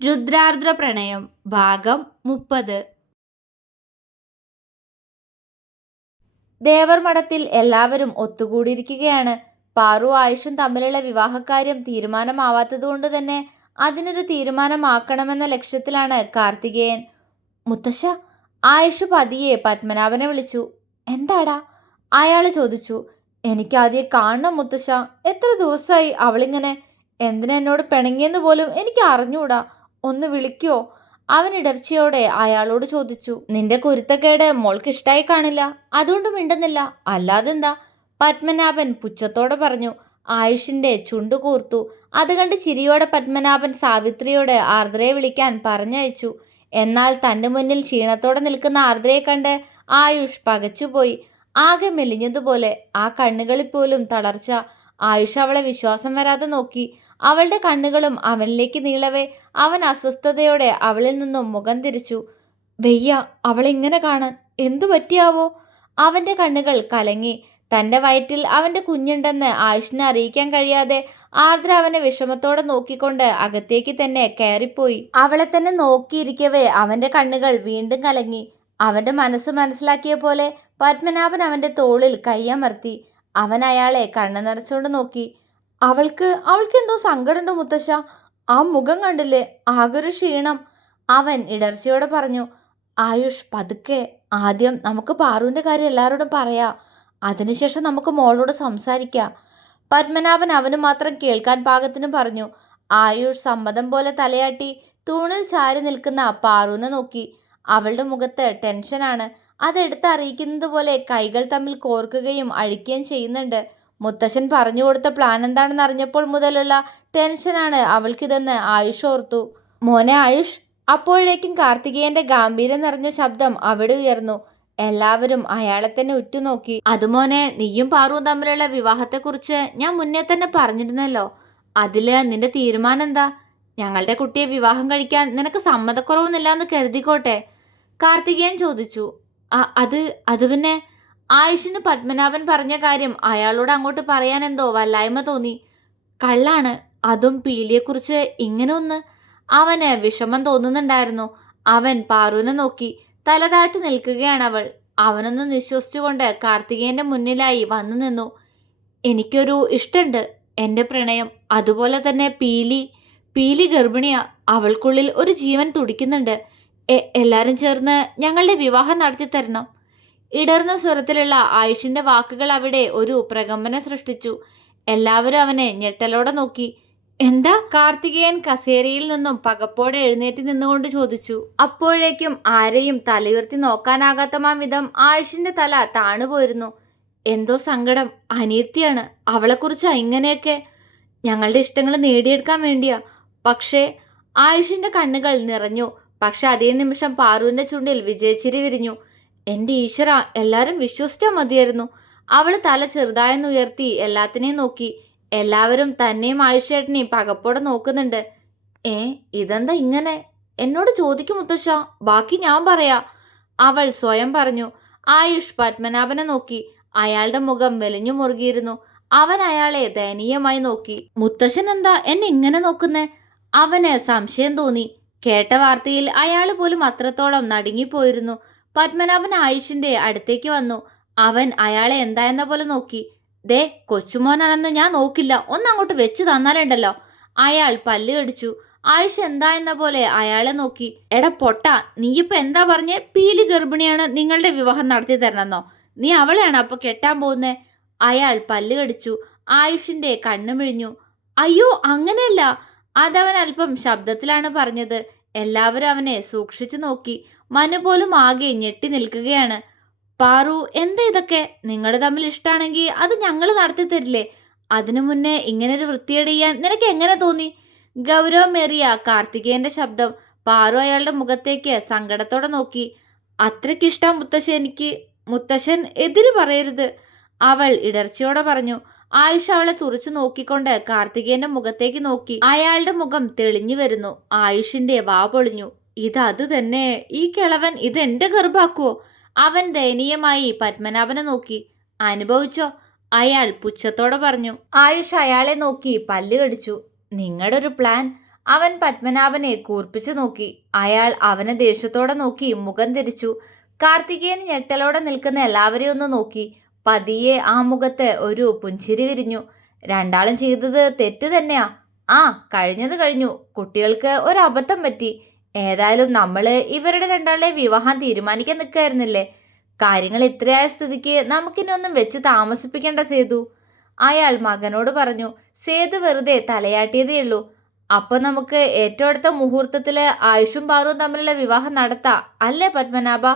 രുദ്രാർദ്ര പ്രണയം ഭാഗം 30. ദേവർ മഠത്തിൽ എല്ലാവരും ഒത്തുകൂടിയിരിക്കുകയാണ്. പാറു ആയുഷും തമ്മിലുള്ള വിവാഹക്കാര്യം തീരുമാനമാവാത്തതുകൊണ്ട് തന്നെ അതിനൊരു തീരുമാനമാക്കണമെന്ന ലക്ഷ്യത്തിലാണ് കാർത്തികേയൻ. മുത്തശ്ശ, ആയുഷ് പതിയെ പത്മനാഭനെ വിളിച്ചു. എന്താടാ? അയാള് ചോദിച്ചു. എനിക്കാദ്യം കാണണം മുത്തശ്ശ. എത്ര ദിവസമായി അവളിങ്ങനെ. എന്തിനാ എന്നോട് പിണങ്ങിയെന്ന് പോലും എനിക്ക് അറിഞ്ഞൂടാ. ഒന്ന് വിളിക്കോ? അവൻ ഇടർച്ചയോടെ അയാളോട് ചോദിച്ചു. നിന്റെ കുരുത്തക്കേട് മോൾക്ക് ഇഷ്ടായി കാണില്ല, അതുകൊണ്ട് മിണ്ടുന്നില്ല, അല്ലാതെന്താ? പത്മനാഭൻ പുച്ഛത്തോടെ പറഞ്ഞു. ആയുഷിന്റെ ചുണ്ടു കൂർത്തു. അത് കണ്ട് ചിരിയോടെ പത്മനാഭൻ സാവിത്രിയോട് ആർദ്രയെ വിളിക്കാൻ പറഞ്ഞയച്ചു. എന്നാൽ തന്റെ മുന്നിൽ ക്ഷീണത്തോടെ നിൽക്കുന്ന ആർദ്രയെ കണ്ട് ആയുഷ് പകച്ചുപോയി. ആകെ മെലിഞ്ഞതുപോലെ, ആ കണ്ണുകളിൽ പോലും തളർച്ച. ആയുഷ് അവളെ വിശ്വാസം വരാതെ നോക്കി. അവളുടെ കണ്ണുകളും അവനിലേക്ക് നീളവേ അവൻ അസ്വസ്ഥതയോടെ അവളിൽ നിന്നും മുഖം തിരിച്ചു. വെയ്യ അവളിങ്ങനെ കാണാൻ. എന്തു പറ്റിയാവോ? അവന്റെ കണ്ണുകൾ കലങ്ങി. തന്റെ വയറ്റിൽ അവന്റെ കുഞ്ഞുണ്ടെന്ന് ആയുഷിനെ അറിയിക്കാൻ കഴിയാതെ ആർദ്ര അവനെ വിഷമത്തോടെ നോക്കിക്കൊണ്ട് അകത്തേക്ക് തന്നെ കയറിപ്പോയി. അവളെ തന്നെ നോക്കിയിരിക്കവേ അവന്റെ കണ്ണുകൾ വീണ്ടും കലങ്ങി. അവന്റെ മനസ്സ് മനസ്സിലാക്കിയ പോലെ പത്മനാഭൻ അവന്റെ തോളിൽ കൈയമർത്തി. അവൻ അയാളെ കണ്ണു നിറച്ചുകൊണ്ട് നോക്കി. അവൾക്ക് എന്തോ സങ്കടമുണ്ട് മുത്തശ്ശ. ആ മുഖം കണ്ടില്ലേ, ആകൊരു ക്ഷീണം. അവൻ ഇടർച്ചയോടെ പറഞ്ഞു. ആയുഷ് പതുക്കെ, ആദ്യം നമുക്ക് പാറുവിന്റെ കാര്യം എല്ലാവരോടും പറയാം, അതിനുശേഷം നമുക്ക് മോളോട് സംസാരിക്കാം. പത്മനാഭൻ അവന് മാത്രം കേൾക്കാൻ പാകത്തിന് പറഞ്ഞു. ആയുഷ് സമ്മതം പോലെ തലയാട്ടി തൂണിൽ ചാരി നിൽക്കുന്ന പാറുവിനെ നോക്കി. അവളുടെ മുഖത്ത് ടെൻഷനാണ്. അതെടുത്ത് അറിയിക്കുന്നത് പോലെ കൈകൾ തമ്മിൽ കോർക്കുകയും അഴിക്കുകയും ചെയ്യുന്നുണ്ട്. മുത്തശ്ശൻ പറഞ്ഞു കൊടുത്ത പ്ലാൻ എന്താണെന്ന് അറിഞ്ഞപ്പോൾ മുതലുള്ള ടെൻഷനാണ് അവൾക്കിതെന്ന് ആയുഷ് ഓർത്തു. മോനെ ആയുഷ്. അപ്പോഴേക്കും കാർത്തികേയന്റെ ഗാംഭീര്യം നിറഞ്ഞ ശബ്ദം അവിടെ ഉയർന്നു. എല്ലാവരും അയാളെ തന്നെ ഉറ്റുനോക്കി. അതുമോനെ, നീയും പാറുവും തമ്മിലുള്ള വിവാഹത്തെക്കുറിച്ച് ഞാൻ മുന്നേ തന്നെ പറഞ്ഞിരുന്നല്ലോ. അതില് നിന്റെ തീരുമാനം എന്താ? ഞങ്ങളുടെ കുട്ടിയെ വിവാഹം കഴിക്കാൻ നിനക്ക് സമ്മതക്കുറവൊന്നുമില്ല എന്ന് കരുതിക്കോട്ടെ, കാർത്തികേയൻ ചോദിച്ചു. അത് പിന്നെ ആയുഷിന് പത്മനാഭൻ പറഞ്ഞ കാര്യം അയാളോട് അങ്ങോട്ട് പറയാൻ എന്തോ വല്ലായ്മ തോന്നി. കള്ളാണ്, അതും പീലിയെക്കുറിച്ച് ഇങ്ങനെ ഒന്ന്. അവന് വിഷമം തോന്നുന്നുണ്ടായിരുന്നു. അവൻ പാറുവിനെ നോക്കി. തല താഴ്ത്തി നിൽക്കുകയാണ് അവൾ. അവനൊന്ന് നിശ്വസിച്ചുകൊണ്ട് കാർത്തികേയന്റെ മുന്നിലായി വന്നു നിന്നു. എനിക്കൊരു ഇഷ്ടമുണ്ട്, എൻ്റെ പ്രണയം. അതുപോലെ തന്നെ പീലി ഗർഭിണിയാ. അവൾക്കുള്ളിൽ ഒരു ജീവൻ തുടിക്കുന്നുണ്ട്. എല്ലാരും ചേർന്ന് ഞങ്ങളുടെ വിവാഹം നടത്തി തരണം. ഇടർന്ന സ്വരത്തിലുള്ള ആയുഷിന്റെ വാക്കുകൾ അവിടെ ഒരു പ്രകമ്പനം സൃഷ്ടിച്ചു. എല്ലാവരും അവനെ ഞെട്ടലോടെ നോക്കി. എന്താ? കാർത്തികേയൻ കസേരയിൽ നിന്നും പകപ്പോടെ എഴുന്നേറ്റ് നിന്നുകൊണ്ട് ചോദിച്ചു. അപ്പോഴേക്കും ആരെയും തലയുയർത്തി നോക്കാനാകാത്ത വിധം ആയുഷിന്റെ തല താണുപോയിരുന്നു. എന്തോ സങ്കടം. അനിയത്തിയാണ്, അവളെക്കുറിച്ചാ ഇങ്ങനെയൊക്കെ. ഞങ്ങളുടെ ഇഷ്ടങ്ങൾ നേടിയെടുക്കാൻ വേണ്ടിയാ. പക്ഷേ ആയുഷിന്റെ കണ്ണുകൾ നിറഞ്ഞു. പക്ഷെ അതേ നിമിഷം പാറുവിന്റെ ചുണ്ടിൽ വിജയച്ചിരി വിരിഞ്ഞു. എൻ്റെ ഈശ്വര, എല്ലാവരും വിശ്വസിച്ചാൽ മതിയായിരുന്നു. അവള് തല ചെറുതായെന്നുയർത്തി എല്ലാത്തിനെയും നോക്കി. എല്ലാവരും തന്നെയും ആയുഷേട്ടനെയും പകപ്പോടെ നോക്കുന്നുണ്ട്. ഇതെന്താ ഇങ്ങനെ? എന്നോട് ചോദിക്കും മുത്തശ്ശ, ബാക്കി ഞാൻ പറയാ, അവൾ സ്വയം പറഞ്ഞു. ആയുഷ് പത്മനാഭനെ നോക്കി. അയാളുടെ മുഖം മെലിഞ്ഞു മുറുകിയിരുന്നു. അവൻ അയാളെ ദയനീയമായി നോക്കി. മുത്തശ്ശൻ എന്താ എന്നെ ഇങ്ങനെ നോക്കുന്നേ? അവന് സംശയം തോന്നി. കേട്ട വാർത്തയിൽ അയാൾ പോലും അത്രത്തോളം നടുങ്ങിപ്പോയിരുന്നു. പത്മനാഭൻ ആയുഷിന്റെ അടുത്തേക്ക് വന്നു. അവൻ അയാളെ എന്തായെന്ന പോലെ നോക്കി. ദേ, കൊച്ചുമോനാണെന്ന് ഞാൻ നോക്കില്ല, ഒന്നങ്ങോട്ട് വെച്ച് തന്നാലുണ്ടല്ലോ. അയാൾ പല്ല് കടിച്ചു. ആയുഷ് എന്താ എന്ന പോലെ അയാളെ നോക്കി. എടാ പൊട്ട, നീയിപ്പോ എന്താ പറഞ്ഞേ? പീലി ഗർഭിണിയാണ്, നിങ്ങളുടെ വിവാഹം നടത്തി തരണമെന്നോ? നീ അവളെയാണ് അപ്പൊ കെട്ടാൻ പോകുന്നേ? അയാൾ പല്ല് കടിച്ചു. ആയുഷിന്റെ കണ്ണു മിഴിഞ്ഞു. അയ്യോ, അങ്ങനെയല്ല. അതവൻ അല്പം ശബ്ദത്തിലാണ് പറഞ്ഞത്. എല്ലാവരും അവനെ സൂക്ഷിച്ചു നോക്കി. മനു പോലും ആകെ ഞെട്ടി നിൽക്കുകയാണ്. പാറു, എന്താ ഇതൊക്കെ? നിങ്ങൾ തമ്മിൽ ഇഷ്ടമാണെങ്കിൽ അത് ഞങ്ങൾ നടത്തി തരില്ലേ? അതിനു മുന്നേ ഇങ്ങനൊരു വൃത്തികേട് ചെയ്യാൻ നിനക്ക് എങ്ങനെ തോന്നി? ഗൗരവമേറിയ കാർത്തികേയന്റെ ശബ്ദം. പാറു അയാളുടെ മുഖത്തേക്ക് സങ്കടത്തോടെ നോക്കി. അത്രയ്ക്കിഷ്ടം മുത്തശ്ശൻ എനിക്ക്. മുത്തശ്ശൻ എതിര് പറയരുത്, അവൾ ഇടർച്ചയോടെ പറഞ്ഞു. ആയുഷ് അവളെ തുറച്ചു നോക്കിക്കൊണ്ട് കാർത്തികേയന്റെ മുഖത്തേക്ക് നോക്കി. അയാളുടെ മുഖം തെളിഞ്ഞു വരുന്നു. ആയുഷിന്റെ വാ പൊളിഞ്ഞു. അത് തന്നെ, ഈ കിളവൻ ഇത് എന്റെ ഗർഭാക്കുവോ? അവൻ ദയനീയമായി പത്മനാഭനെ നോക്കി. അനുഭവിച്ചോ? അയാൾ പുച്ഛത്തോടെ പറഞ്ഞു. ആയുഷ് അയാളെ നോക്കി പല്ല് കടിച്ചു. നിങ്ങളുടെ ഒരു പ്ലാൻ? അവൻ പത്മനാഭനെ കൂർപ്പിച്ചു നോക്കി. അയാൾ അവനെ ദേഷ്യത്തോടെ നോക്കി മുഖം തിരിച്ചു. കാർത്തികേയൻ ഞെട്ടലോടെ നിൽക്കുന്ന എല്ലാവരെയും ഒന്ന് നോക്കി. പതിയെ ആ മുഖത്ത് ഒരു പുഞ്ചിരി വിരിഞ്ഞു. രണ്ടാളും ചെയ്തത് തെറ്റ് തന്നെയാ. ആ, കഴിഞ്ഞത് കഴിഞ്ഞു. കുട്ടികൾക്ക് ഒരു അബദ്ധം പറ്റി. ഏതായാലും നമ്മള് ഇവരുടെ രണ്ടാളെ വിവാഹം തീരുമാനിക്കാൻ നിൽക്കായിരുന്നില്ലേ? കാര്യങ്ങൾ ഇത്രയായ സ്ഥിതിക്ക് നമുക്കിനി ഒന്നും വെച്ച് താമസിപ്പിക്കേണ്ട സേതു, അയാൾ മകനോട് പറഞ്ഞു. സേതു വെറുതെ തലയാട്ടിയതേയുള്ളൂ. അപ്പൊ നമുക്ക് ഏറ്റവും അടുത്ത മുഹൂർത്തത്തില് ആയുഷും പാറുവും തമ്മിലുള്ള വിവാഹം നടത്താം അല്ലേ പത്മനാഭ?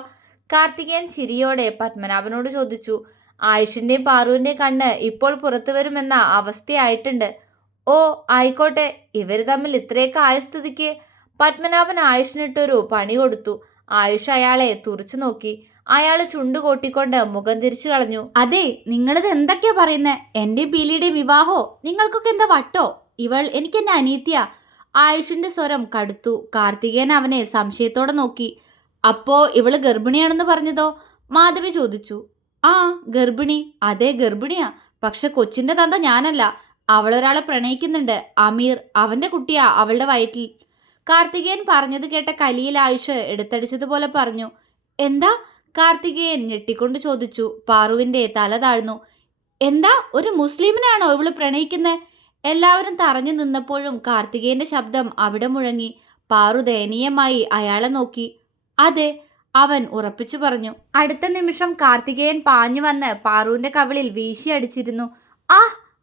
കാർത്തികേയൻ ചിരിയോടെ പത്മനാഭനോട് ചോദിച്ചു. ആയുഷിന്റെയും പാറുവിന്റെയും കണ്ണ് ഇപ്പോൾ പുറത്തു വരുമെന്ന അവസ്ഥയായിട്ടുണ്ട്. ഓ ആയിക്കോട്ടെ, ഇവര് തമ്മിൽ ഇത്രയൊക്കെ ആയ സ്ഥിതിക്ക്. പത്മനാഭൻ ആയുഷിനിട്ടൊരു പണി കൊടുത്തു. ആയുഷ് അയാളെ തുറച്ചു നോക്കി. അയാൾ ചുണ്ടു കൊട്ടിക്കൊണ്ട് മുഖം തിരിച്ചു കളഞ്ഞു. അതെ, നിങ്ങളിത് എന്തൊക്കെയാ പറയുന്നേ? എന്റെ പീലിയുടെയും വിവാഹോ? നിങ്ങൾക്കൊക്കെ എന്താ വട്ടോ? ഇവൾ എനിക്കെന്നെ അനീത്തിയാ. ആയുഷിന്റെ സ്വരം കടുത്തു. കാർത്തികേയൻ അവനെ സംശയത്തോടെ നോക്കി. അപ്പോ ഇവള് ഗർഭിണിയാണെന്ന് പറഞ്ഞതോ? മാധവി ചോദിച്ചു. ആ, ഗർഭിണി. അതെ, ഗർഭിണിയാ. പക്ഷെ കൊച്ചിന്റെ തന്ത ഞാനല്ല. അവളൊരാളെ പ്രണയിക്കുന്നുണ്ട്. അമീർ. അവന്റെ കുട്ടിയാ അവളുടെ വയറ്റിൽ. കാർത്തികേയൻ പറഞ്ഞത് കേട്ട കലിയിൽ ആയുഷ് എടുത്തടിച്ചതുപോലെ പറഞ്ഞു. എന്താ? കാർത്തികേയൻ ഞെട്ടിക്കൊണ്ട് ചോദിച്ചു. പാറുവിന്റെ തല താഴ്ന്നു. എന്താ, ഒരു മുസ്ലിമിനാണോ ഇവള് പ്രണയിക്കുന്നത്? എല്ലാവരും തറഞ്ഞു നിന്നപ്പോഴും കാർത്തികേയന്റെ ശബ്ദം അവിടെ മുഴങ്ങി. പാറു ദയനീയമായി അയാളെ നോക്കി. അതെ, അവൻ ഉറപ്പിച്ചു പറഞ്ഞു. അടുത്ത നിമിഷം കാർത്തികേയൻ പാഞ്ഞു വന്ന് പാറുവിന്റെ കവിളിൽ വീശിയടിച്ചിരുന്നു. ആ,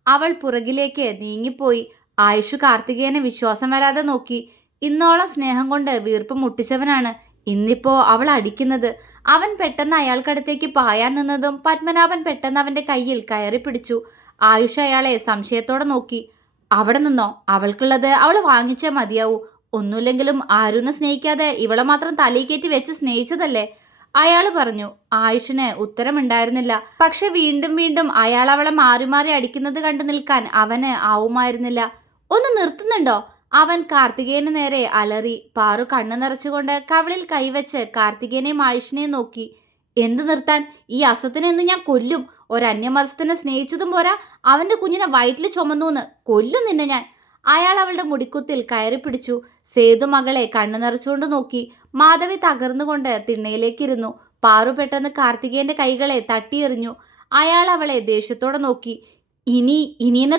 അവൾ പുറകിലേക്ക് നീങ്ങിപ്പോയി. ആയുഷ് കാർത്തികേയനെ വിശ്വാസം വരാതെ നോക്കി. ഇന്നോളം സ്നേഹം കൊണ്ട് വീർപ്പ് മുട്ടിച്ചവനാണ് ഇന്നിപ്പോ അവൾ അടിക്കുന്നത്. അവൻ പെട്ടെന്ന് അയാൾക്കടുത്തേക്ക് പായാൻ നിന്നതും പത്മനാഭൻ പെട്ടെന്ന് അവന്റെ കയ്യിൽ കയറി പിടിച്ചു. ആയുഷ് അയാളെ സംശയത്തോടെ നോക്കി. അവിടെ നിന്നോ? അവൾക്കുള്ളത് അവൾ വാങ്ങിച്ചേ മതിയാവൂ. ഒന്നുമില്ലെങ്കിലും ആരുനെ സ്നേഹിക്കാതെ ഇവളെ മാത്രം തലയിൽ കയറ്റി വെച്ച് സ്നേഹിച്ചതല്ലേ? അയാൾ പറഞ്ഞു. ആയുഷിന് ഉത്തരമുണ്ടായിരുന്നില്ല. പക്ഷെ വീണ്ടും വീണ്ടും അയാൾ അവളെ മാറി മാറി അടിക്കുന്നത് കണ്ടു നിൽക്കാൻ അവന് ആവുമായിരുന്നില്ല. ഒന്ന് നിർത്തുന്നുണ്ടോ? അവൻ കാർത്തികേയന് നേരെ അലറി. പാറു കണ്ണു നിറച്ചുകൊണ്ട് കവിളിൽ കൈവച്ച് കാർത്തികേയനെയും ആയുഷിനെയും നോക്കി. എന്ത് നിർത്താൻ? ഈ അസത്തിനെ ഇന്ന് ഞാൻ കൊല്ലും. ഒരന്യമതസ്ഥനെ സ്നേഹിച്ചതും പോരാ, അവന്റെ കുഞ്ഞിനെ വയറ്റിൽ ചുമന്നൂന്ന് കൊല്ലും നിന്നെ ഞാൻ. അയാൾ അവളുടെ മുടിക്കുത്തിൽ കയറി പിടിച്ചു. സേതു മകളെ കണ്ണു നിറച്ചുകൊണ്ട് നോക്കി. മാധവി തകർന്നുകൊണ്ട് തിണ്ണയിലേക്കിരുന്നു. പാറു പെട്ടെന്ന് കാർത്തികേയന്റെ കൈകളെ തട്ടിയെറിഞ്ഞു. അയാൾ അവളെ ദേഷ്യത്തോടെ നോക്കി. ഇനി എന്നെ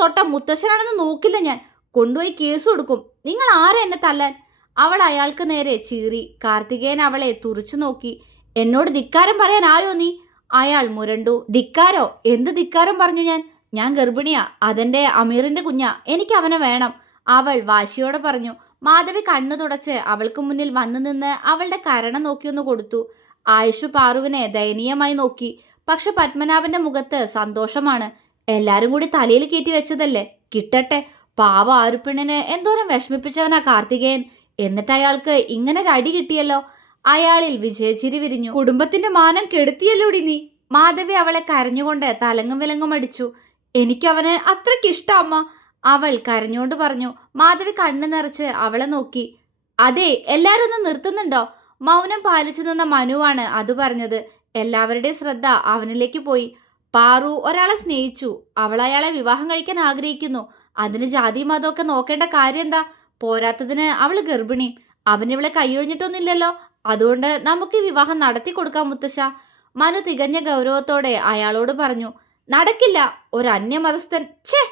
തൊട്ട മുത്തശ്ശനാണെന്ന് നോക്കില്ല ഞാൻ. കൊണ്ടുപോയി കേസ് കൊടുക്കും. നിങ്ങൾ ആരാ എന്നെ തല്ലാൻ? അവൾ അയാൾക്ക് നേരെ ചീറി. കാർത്തികേയൻ അവളെ തുറച്ചു നോക്കി. എന്നോട് ധിക്കാരം പറയാനായോ നീ? അയാൾ മുരണ്ടു. ധിക്കാരോ? എന്ത് ധിക്കാരം പറഞ്ഞു ഞാൻ? ഞാൻ ഗർഭിണിയാ. അതെന്റെ അമീറിന്റെ കുഞ്ഞാ. എനിക്ക് അവനെ വേണം, അവൾ വാശിയോടെ പറഞ്ഞു. മാധവി കണ്ണു തുടച്ച് അവൾക്ക് മുന്നിൽ വന്നു നിന്ന് അവളുടെ കരണം നോക്കിയൊന്ന് കൊടുത്തു. ആയുഷ് പാറുവിനെ ദയനീയമായി നോക്കി. പക്ഷെ പത്മനാഭന്റെ മുഖത്ത് സന്തോഷമാണ്. എല്ലാരും കൂടി തലയിൽ കയറ്റി വെച്ചതല്ലേ, കിട്ടട്ടെ. പാവ ആരുപ്പെണ്ണിനെ എന്തോരം വിഷമിപ്പിച്ചവനാ കാർത്തികേയൻ. എന്നിട്ട് അയാൾക്ക് ഇങ്ങനെ ഒരു അടി കിട്ടിയല്ലോ. അയാളിൽ വിജയച്ചിരി വിരിഞ്ഞു. കുടുംബത്തിന്റെ മാനം കെടുത്തിയല്ലോടി നീ. മാധവി അവളെ കരഞ്ഞുകൊണ്ട് തലങ്ങും വിലങ്ങും അടിച്ചു. എനിക്കവനെ അത്രയ്ക്കിഷ്ട അമ്മ, അവൾ കരഞ്ഞുകൊണ്ട് പറഞ്ഞു. മാധവി കണ്ണു നിറച്ച് അവളെ നോക്കി. അതെ, എല്ലാരും ഒന്ന് നിർത്തുന്നുണ്ടോ? മൗനം പാലിച്ചു നിന്ന മനുവാണ് അത് പറഞ്ഞത്. എല്ലാവരുടെയും ശ്രദ്ധ അവനിലേക്ക് പോയി. പാറു ഒരാളെ സ്നേഹിച്ചു. അവൾ അയാളെ വിവാഹം കഴിക്കാൻ ആഗ്രഹിക്കുന്നു. അതിന് ജാതി മതമൊക്കെ നോക്കേണ്ട കാര്യം എന്താ? പോരാത്തതിന് അവള് ഗർഭിണി. അവനിവളെ കൈയൊഴിഞ്ഞിട്ടൊന്നുമില്ലല്ലോ. അതുകൊണ്ട് നമുക്ക് ഈ വിവാഹം നടത്തി കൊടുക്കാം മുത്തശ്ശ. മനു തികഞ്ഞ ഗൗരവത്തോടെ അയാളോട് പറഞ്ഞു. നടക്കില്ല, ഒരു അന്യമതസ്ഥൻ. ഛേ,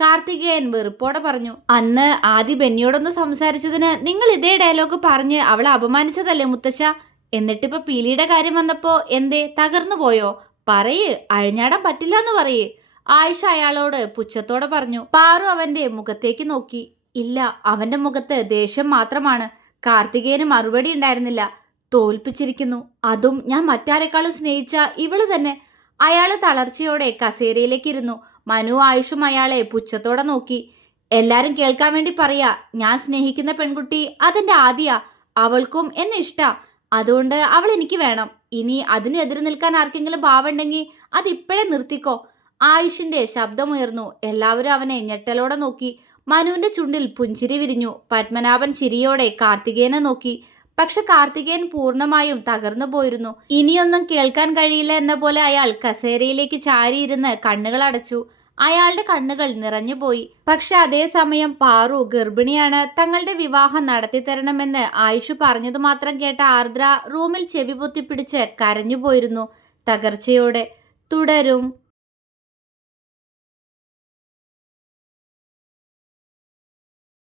കാർത്തികേയൻ വെറുപ്പോടെ പറഞ്ഞു. അന്ന് ആദ്യ ബെന്നിയോടൊന്ന് സംസാരിച്ചതിന് നിങ്ങൾ ഇതേ ഡയലോഗ് പറഞ്ഞ് അവളെ അപമാനിച്ചതല്ലേ മുത്തശ്ശ? എന്നിട്ടിപ്പോ പീലിയുടെ കാര്യം വന്നപ്പോ എന്തേ, തകർന്നു പോയോ? പറയ്, അഴിഞ്ഞാടാൻ പറ്റില്ല എന്ന് പറയേ. ആയിഷ അയാളോട് പുച്ഛത്തോടെ പറഞ്ഞു. പാറു അവന്റെ മുഖത്തേക്ക് നോക്കി. ഇല്ല, അവന്റെ മുഖത്ത് ദേഷ്യം മാത്രമാണ്. കാർത്തികേയന് മറുപടി ഉണ്ടായിരുന്നില്ല. തോൽപ്പിച്ചിരിക്കുന്നു, അതും ഞാൻ മറ്റാരെക്കാളും സ്നേഹിച്ച ഇവള് തന്നെ. അയാള് തളർച്ചയോടെ കസേരയിലേക്ക് ഇരുന്നു. മനു ആയുഷും അയാളെ പുച്ഛത്തോടെ നോക്കി. എല്ലാരും കേൾക്കാൻ വേണ്ടി പറയാ, ഞാൻ സ്നേഹിക്കുന്ന പെൺകുട്ടി അതെന്റെ ആദിയാ. അവൾക്കും എന്നെ ഇഷ്ടാ. അതുകൊണ്ട് അവൾ എനിക്ക് വേണം. ഇനി അതിന് എതിര് നിൽക്കാൻ ആർക്കെങ്കിലും ഭാവമുണ്ടെങ്കിൽ അതിപ്പോഴേ നിർത്തിക്കോ. ആയുഷിന്റെ ശബ്ദമുയർന്നു. എല്ലാവരും അവനെ ഞെട്ടലോടെ നോക്കി. മനുവിന്റെ ചുണ്ടിൽ പുഞ്ചിരി വിരിഞ്ഞു. പത്മനാഭൻ ചിരിയോടെ കാർത്തികേയനെ നോക്കി. പക്ഷെ കാർത്തികേയൻ പൂർണ്ണമായും തകർന്നു പോയിരുന്നു. ഇനിയൊന്നും കേൾക്കാൻ കഴിയില്ല എന്ന പോലെ അയാൾ കസേരയിലേക്ക് ചാരിയിരുന്ന് കണ്ണുകൾ അടച്ചു. അയാളുടെ കണ്ണുകൾ നിറഞ്ഞുപോയി. പക്ഷെ അതേസമയം പാറു ഗർഭിണിയാണ്, തങ്ങളുടെ വിവാഹം നടത്തിത്തരണമെന്ന് ആയുഷ് പറഞ്ഞതു മാത്രം കേട്ട ആർദ്ര റൂമിൽ ചെവി പൊത്തിപ്പിടിച്ച് കരഞ്ഞുപോയിരുന്നു തകർച്ചയോടെ. തുടരും.